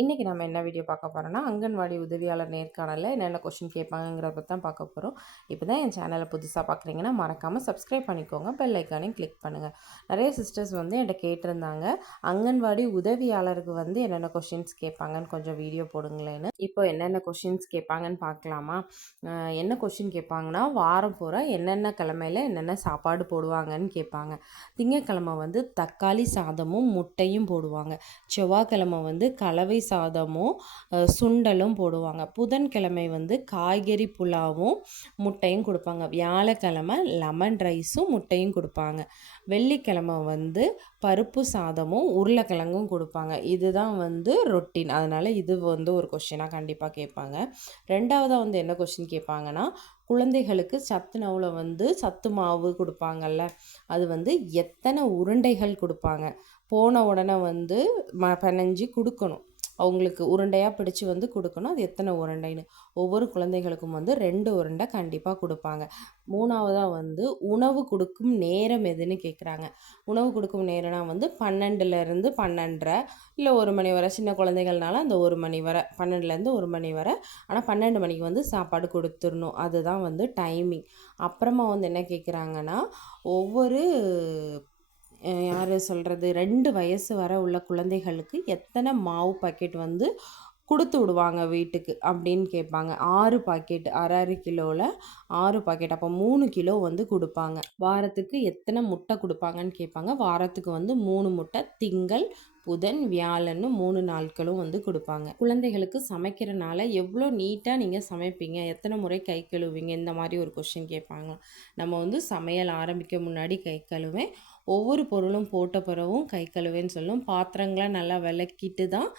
இன்றைக்கி நம்ம என்ன வீடியோ பார்க்க போகிறோம்னா அங்கன்வாடி உதவியாளர் நேர்காணலில் என்னென்ன கொஷின் கேட்பாங்கிறத பற்றி தான் பார்க்க போகிறோம் இப்போ தான் என் சேனலை புதுசாக பார்க்குறீங்கன்னா மறக்காமல் சப்ஸ்கிரைப் பண்ணிக்கோங்க. பெல் ஐக்கானையும் கிளிக் பண்ணுங்கள் நிறைய சிஸ்டர்ஸ் வந்து என்கிட்ட கேட்டிருந்தாங்க அங்கன்வாடி உதவியாளருக்கு வந்து என்னென்ன கொஷின்ஸ் கேட்பாங்கன்னு கொஞ்சம் வீடியோ போடுங்களேன்னு. இப்போ என்னென்ன கொஷின்ஸ் கேட்பாங்கன்னு பார்க்கலாமா? என்ன கொஷின் கேட்பாங்கன்னா வாரம் பூரா என்னென்ன கிழமையில் என்னென்ன சாப்பாடு போடுவாங்கன்னு கேட்பாங்க. திங்கக்கிழமை வந்து தக்காளி சாதமும் முட்டையும் போடுவாங்க. செவ்வாய்க்கிழமை வந்து கலவை சாதமும் சுண்டலும் போடுவாங்க. புதன்கிழமை வந்து காய்கறி புலாவும் முட்டையும் கொடுப்பாங்க. வியாழக்கிழமை லெமன் ரைஸும் முட்டையும் கொடுப்பாங்க. வெள்ளிக்கிழமை வந்து பருப்பு சாதமும் உருளைக்கிழங்கும் கொடுப்பாங்க. இதுதான் வந்து ரொட்டீன். அதனால் இது வந்து ஒரு கொஷினாக கண்டிப்பாக கேட்பாங்க. ரெண்டாவதாக வந்து என்ன கொஷின் கேட்பாங்கன்னா குழந்தைகளுக்கு சத்து வந்து சத்து மாவு கொடுப்பாங்கல்ல அது வந்து எத்தனை உருண்டைகள் கொடுப்பாங்க? போன உடனே வந்து ம பனஞ்சு கொடுக்கணும். அவங்களுக்கு உருண்டையாக பிடிச்சி வந்து கொடுக்கணும். அது எத்தனை உருண்டைன்னு. ஒவ்வொரு குழந்தைகளுக்கும் வந்து ரெண்டு உருண்டை கண்டிப்பாக கொடுப்பாங்க. மூணாவதாக வந்து உணவு கொடுக்கும் நேரம் எதுன்னு கேட்குறாங்க உணவு கொடுக்கும் நேரம்னா வந்து பன்னெண்டுலேருந்து பன்னெண்டரை இல்லை ஒரு மணி வரை சின்ன குழந்தைகள்னால அந்த ஒரு மணி வரை பன்னெண்டுலேருந்து ஒரு மணி வரை. ஆனால் பன்னெண்டு மணிக்கு வந்து சாப்பாடு கொடுத்துடணும். அதுதான் வந்து டைமிங் அப்புறமா வந்து என்ன கேட்குறாங்கன்னா ஒவ்வொரு யார் சொல்கிறது ரெண்டு வயசு வர உள்ள குழந்தைகளுக்கு எத்தனை மாவு பாக்கெட் வந்து கொடுத்து விடுவாங்க வீட்டுக்கு அப்படின்னு கேட்பாங்க. ஆறு பாக்கெட் அரை அரை கிலோவில் ஆறு பாக்கெட் அப்போ மூணு கிலோ வந்து கொடுப்பாங்க. வாரத்துக்கு எத்தனை முட்டை கொடுப்பாங்கன்னு கேட்பாங்க. வாரத்துக்கு வந்து மூணு முட்டை திங்கள் புதன் வியாழன்னு மூணு நாட்களும் வந்து கொடுப்பாங்க. குழந்தைகளுக்கு சமைக்கிறனால எவ்வளோ நீட்டாக நீங்கள் சமைப்பீங்க? எத்தனை முறை கை கழுவுவீங்க? இந்த மாதிரி ஒரு கொஷின் கேட்பாங்க நம்ம வந்து சமையல் ஆரம்பிக்க முன்னாடி கை கழுவேன். ஒவ்வொரு பொருளும் போட்ட பிறகும் கை கழுவேன்னு சொல்லும். பாத்திரங்களை நல்லா விளக்கிட்டு தான்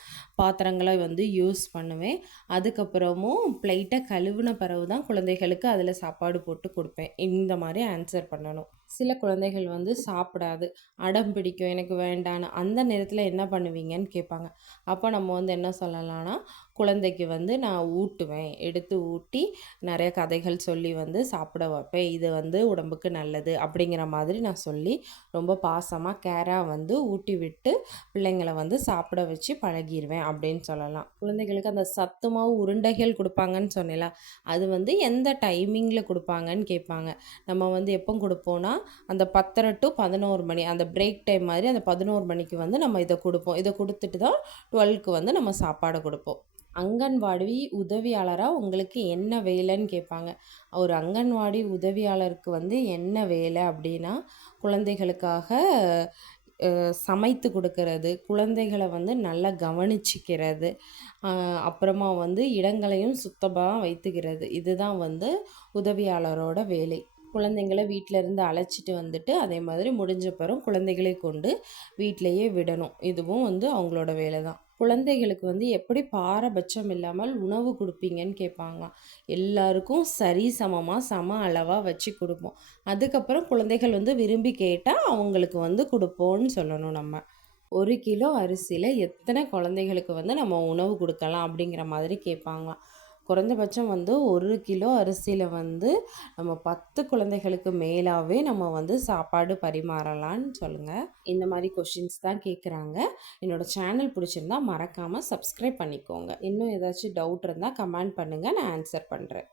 பாத்திரங்களை வந்து யூஸ் பண்ணுவேன். அதுக்கப்புறமும் பிளைட்டை கழுவின பிறகு தான் குழந்தைகளுக்கு அதில் சாப்பாடு போட்டு கொடுப்பேன். இந்த மாதிரி ஆன்சர் பண்ணணும். சில குழந்தைகள் வந்து சாப்பிடாது. அடம் பிடிக்கும் எனக்கு வேண்டான்னு அந்த நேரத்தில் என்ன பண்ணுவீங்கன்னு கேட்பாங்க. அப்போ நம்ம வந்து என்ன சொல்லலாம்னா குழந்தைக்கு வந்து நான் ஊட்டுவேன். எடுத்து ஊட்டி நிறைய கதைகள் சொல்லி வந்து சாப்பிட வைப்பேன். இது வந்து உடம்புக்கு நல்லது அப்படிங்கிற மாதிரி நான் சொல்லி ரொம்ப பாசமாக கேராக வந்து ஊட்டி விட்டு பிள்ளைங்களை வந்து சாப்பிட வச்சு பழகிடுவேன் அப்படின்னு சொல்லலாம். குழந்தைகளுக்கு அந்த சத்துமாவு உருண்டைகள் கொடுப்பாங்கன்னு சொன்னேன்ல அது வந்து எந்த டைமிங்கில் கொடுப்பாங்கன்னு கேட்பாங்க. நம்ம வந்து எப்போ கொடுப்போம்னா அந்த பத்தரை டு பதினோரு மணி அந்த பிரேக் டைம் மாதிரி அந்த பதினோரு மணிக்கு வந்து நம்ம இதை கொடுப்போம். இதை கொடுத்துட்டு தான் டுவெல்க்கு வந்து நம்ம சாப்பாடை கொடுப்போம். அங்கன்வாடி உதவியாளராக உங்களுக்கு என்ன வேலைன்னு கேட்பாங்க. ஒரு அங்கன்வாடி உதவியாளருக்கு வந்து என்ன வேலை அப்படின்னா குழந்தைகளுக்காக சமைத்து கொடுக்கறது குழந்தைகளை வந்து நல்லா கவனிச்சிக்கிறது அப்புறமா வந்து இடங்களையும் சுத்தமாக வைத்துக்கிறது. இதுதான் வந்து உதவியாளரோட வேலை. குழந்தைங்கள வீட்டிலேருந்து அழைச்சிட்டு வந்துட்டு அதே மாதிரி முடிஞ்ச பிறகு குழந்தைகளை கொண்டு வீட்டிலையே விடணும். இதுவும் வந்து அவங்களோட வேலை தான் குழந்தைகளுக்கு வந்து எப்படி பாரபட்சம் இல்லாமல் உணவு கொடுப்பீங்கன்னு கேட்பாங்க எல்லாருக்கும் சரி சமமாக சம அளவாக வச்சு கொடுப்போம். அதுக்கப்புறம் குழந்தைகள் வந்து விரும்பி கேட்டால் அவங்களுக்கு வந்து கொடுப்போம்னு சொல்லணும் நம்ம. ஒரு கிலோ அரிசியில் எத்தனை குழந்தைகளுக்கு வந்து நம்ம உணவு கொடுக்கலாம் அப்படிங்கிற மாதிரி கேட்பாங்க குறைஞ்சபட்சம் வந்து ஒரு கிலோ அரிசியில் வந்து நம்ம பத்து குழந்தைகளுக்கு மேலாகவே நம்ம வந்து சாப்பாடு பரிமாறலான்னு சொல்லுங்கள் இந்த மாதிரி கொஷின்ஸ் தான் கேட்குறாங்க என்னோடய சேனல் பிடிச்சிருந்தா மறக்காமல் சப்ஸ்கிரைப் பண்ணிக்கோங்க. இன்னும் ஏதாச்சும் டவுட் இருந்தால் கமெண்ட் பண்ணுங்கள் நான் ஆன்சர் பண்ணுறேன்